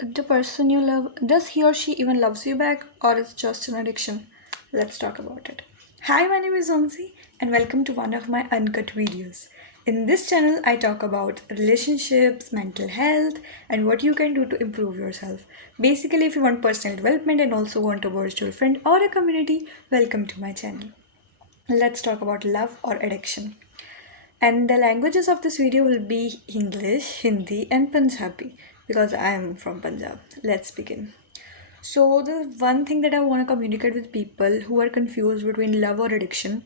The person you love, does he or she even loves you back or is just an addiction? Let's talk about it. Hi, my name is Omsi and welcome to one of my uncut videos. In this channel, I talk about relationships, mental health, and what you can do to improve yourself. Basically, if you want personal development and also want a virtual friend or a community, welcome to my channel. Let's talk about love or addiction. And the languages of this video will be English, Hindi, and Punjabi because I am from Punjab. Let's begin. So, the one thing that I want to communicate with people who are confused between love or addiction,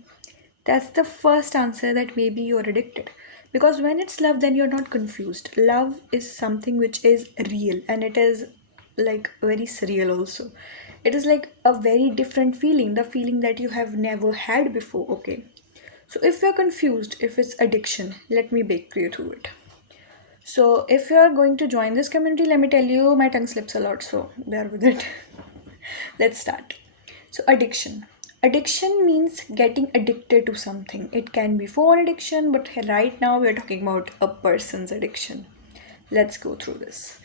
that's the first answer that maybe you're addicted. Because when it's love, then you're not confused. Love is something which is real and it is like very surreal also. It is like a very different feeling, the feeling that you have never had before, okay? So, if you're confused, if it's addiction, let me break you through it. So, if you are going to join this community, let me tell you, my tongue slips a lot, so bear with it. Let's start. So, addiction. Addiction means getting addicted to something. It can be phone addiction, but right now we are talking about a person's addiction. Let's go through this.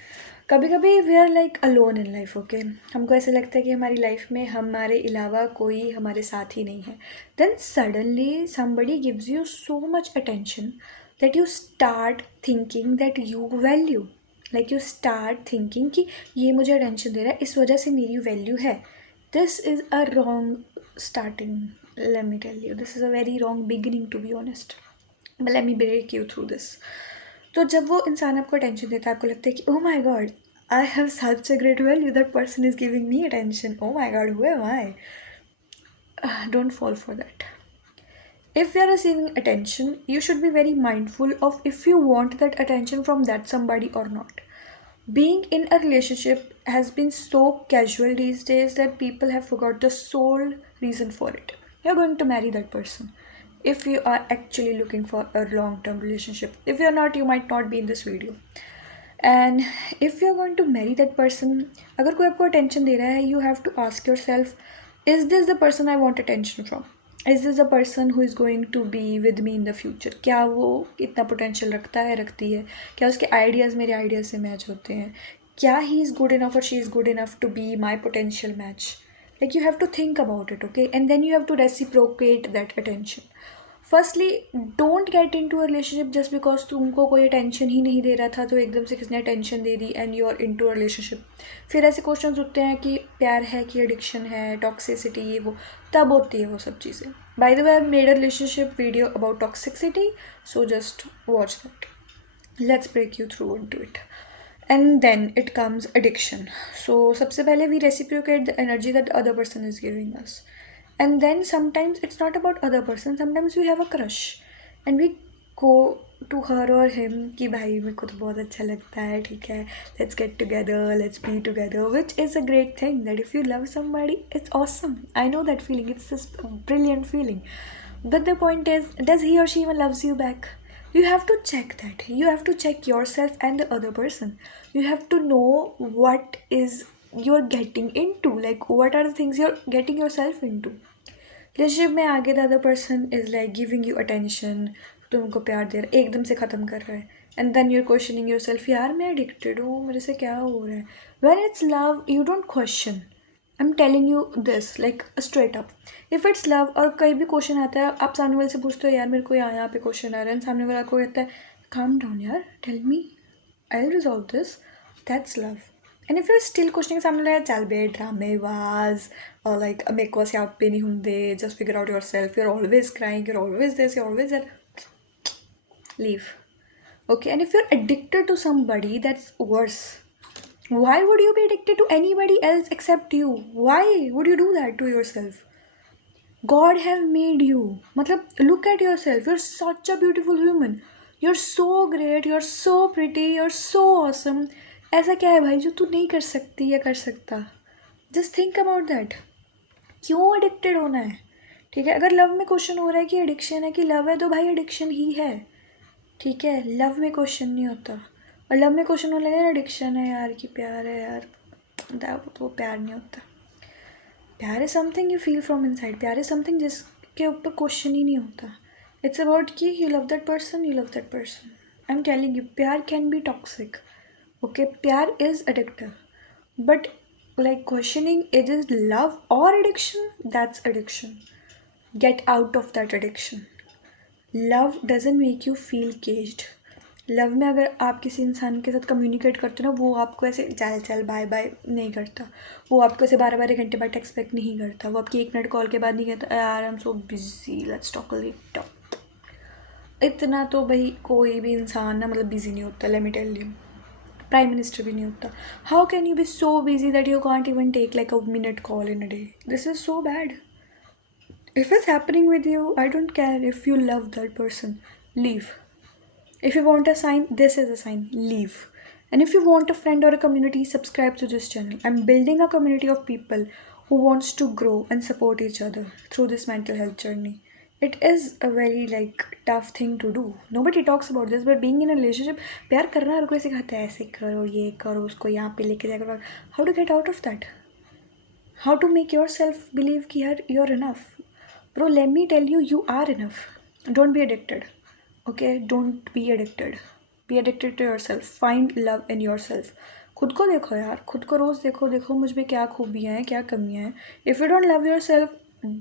कभी कभी we are like alone in life okay, हमको ऐसा लगता है कि हमारी life में हमारे अलावा कोई हमारे साथ ही नहीं है. Then suddenly somebody gives you so much attention that you start thinking that you value, like you start thinking कि ये मुझे अटेंशन दे रहा है इस वजह से मेरी वैल्यू है. This is a wrong starting. let me tell you, this is a very wrong beginning to be honest, but let me break you through this. तो जब वो इंसान आपको अटेंशन देता है आपको लगता है कि oh my God, I have such a great value, that person is giving me attention, oh my God who am I. Don't fall for that. If you are receiving attention, you should be very mindful of if you want that attention from that somebody or not. Being in a relationship has been so casual these days that people have forgot the sole reason for it. You're going to marry that person if you are actually looking for a long term relationship. If you're not, you might not be in this video. And if you're going to marry that person, अगर कोई आपको attention दे रहा है, you have to ask yourself, is this the person I want attention from? Is this the person who is going to be with me in the future? क्या वो इतना potential रखता है, रखती है? क्या उसके ideas मेरे ideas से match होते हैं? क्या he is good enough or she is good enough to be my potential match? Like you have to think about it, okay? And then you have to reciprocate that attention. Firstly don't get into a relationship just because तुमको कोई tension ही नहीं दे रहा था तो एकदम से किसने tension दे दी and you are into a relationship. फिर ऐसे क्वेश्चन उठते हैं कि प्यार है कि एडिक्शन है, टॉक्सिसिटी, ये वो. तब होती है वो सब चीज़ें. By the way I made a relationship video about toxicity, so just watch that. Let's break you through into it. And then it comes addiction. So सबसे पहले we reciprocate the energy that the other person is giving us. And then sometimes it's not about other person, sometimes we have a crush and we go to her or him कि भाई मेरे को तो बहुत अच्छा लगता है, ठीक है, let's get together, let's be together, which is a great thing. That if you love somebody, it's awesome. I know that feeling, it's just a brilliant feeling. But the point is, does he or she even loves you back? You have to check that. You have to check yourself and the other person. You have to know what is you're getting into, like what are the things you're getting yourself into. Relationship में आगे the other person is like giving you attention, तुमको प्यार दे रहा है, एकदम से ख़त्म कर रहा है. And then you're questioning yourself, यार मैं एडिक्टेड हूँ, मेरे से क्या हो रहा है. When it's love you don't question. I am telling you this like straight up. If it's love और कहीं भी क्वेश्चन आता है, आप सामने वाले से पूछते हो यार मेरे को यहाँ पे क्वेश्चन आ रहा है, सामने वाला को कहता है काम डाउन यार, tell me, I will resolve this. That's love. And if you're still questioning something like चल बे ड्रामेबाज, or like मेरे को ऐसे आप पे नहीं होंगे, just figure out yourself, you're always crying, you're always this, you're always that, leave. Okay, and if you're addicted to somebody, that's worse. Why would you be addicted to anybody else except you? Why would you do that to yourself? God have made you. मतलब look at yourself. You're such a beautiful human. You're so great. You're so pretty. You're so awesome. ऐसा क्या है भाई जो तू नहीं कर सकती या कर सकता? Just think about that. क्यों एडिक्टेड होना है? ठीक है, अगर लव में क्वेश्चन हो रहा है कि एडिक्शन है कि लव है, तो भाई एडिक्शन ही है. ठीक है, लव में क्वेश्चन नहीं होता. और लव में क्वेश्चन होने लगे एडिक्शन है यार कि प्यार है यार, वो प्यार नहीं होता. प्यार is something you feel from inside. प्यार इज समथिंग जिसके ऊपर क्वेश्चन ही नहीं होता. इट्स अबाउट कि you love that person, you love that person. I am telling you, प्यार can be toxic. Okay, pyar is addictive, but like questioning it is love or addiction, that's addiction. Get out of that addiction. Love doesn't make you feel caged. Love में अगर आप किसी इंसान के साथ communicate करते हो ना, वो आपको ऐसे चल चल बाय बाय नहीं करता. वो आपको ऐसे 12 12 घंटे बाद टेक्स्ट बैक नहीं करता. वो आपकी 1 मिनट कॉल के बाद नहीं कहता यार I am so busy let's talk later. इतना तो भाई कोई भी इंसान ना मतलब बिजी नहीं होता. Let me tell you, prime minister भी नहीं होता. How can you be so busy that you can't even take like a minute call in a day? This is so bad. If it's happening with you, I don't care if you love that person. Leave. If you want a sign, this is a sign. Leave. And if you want a friend or a community, subscribe to this channel. I'm building a community of people who wants to grow and support each other through this mental health journey. It is a very tough thing to do. Nobody talks about this, but being in a relationship, प्यार करना हर कोई सिखाता है. ऐसे करो, ये करो, उसको यहाँ पे लेके जाकर. How to get out of that? How to make yourself believe कि यार you're enough. Bro, let me tell you, you are enough. Don't be addicted. Okay, don't be addicted. Be addicted to yourself. Find love in yourself. खुद को देखो यार, खुद को रोज़ देखो. देखो मुझ में क्या खूबियाँ हैं, क्या कमियाँ हैं. If you don't love yourself,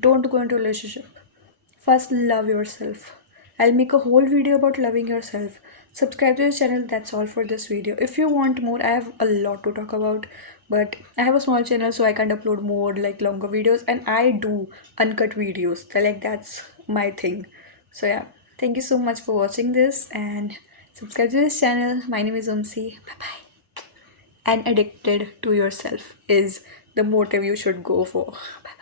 don't go into a relationship. First, love yourself. I'll make a whole video about loving yourself. Subscribe to this channel. That's all for this video. If you want more, I have a lot to talk about, but I have a small channel, so I can't upload more longer videos, and I do uncut videos. That's my thing. So yeah, thank you so much for watching this and subscribe to this channel. My name is Umsi. Bye bye. And addicted to yourself is the motive you should go for. Bye.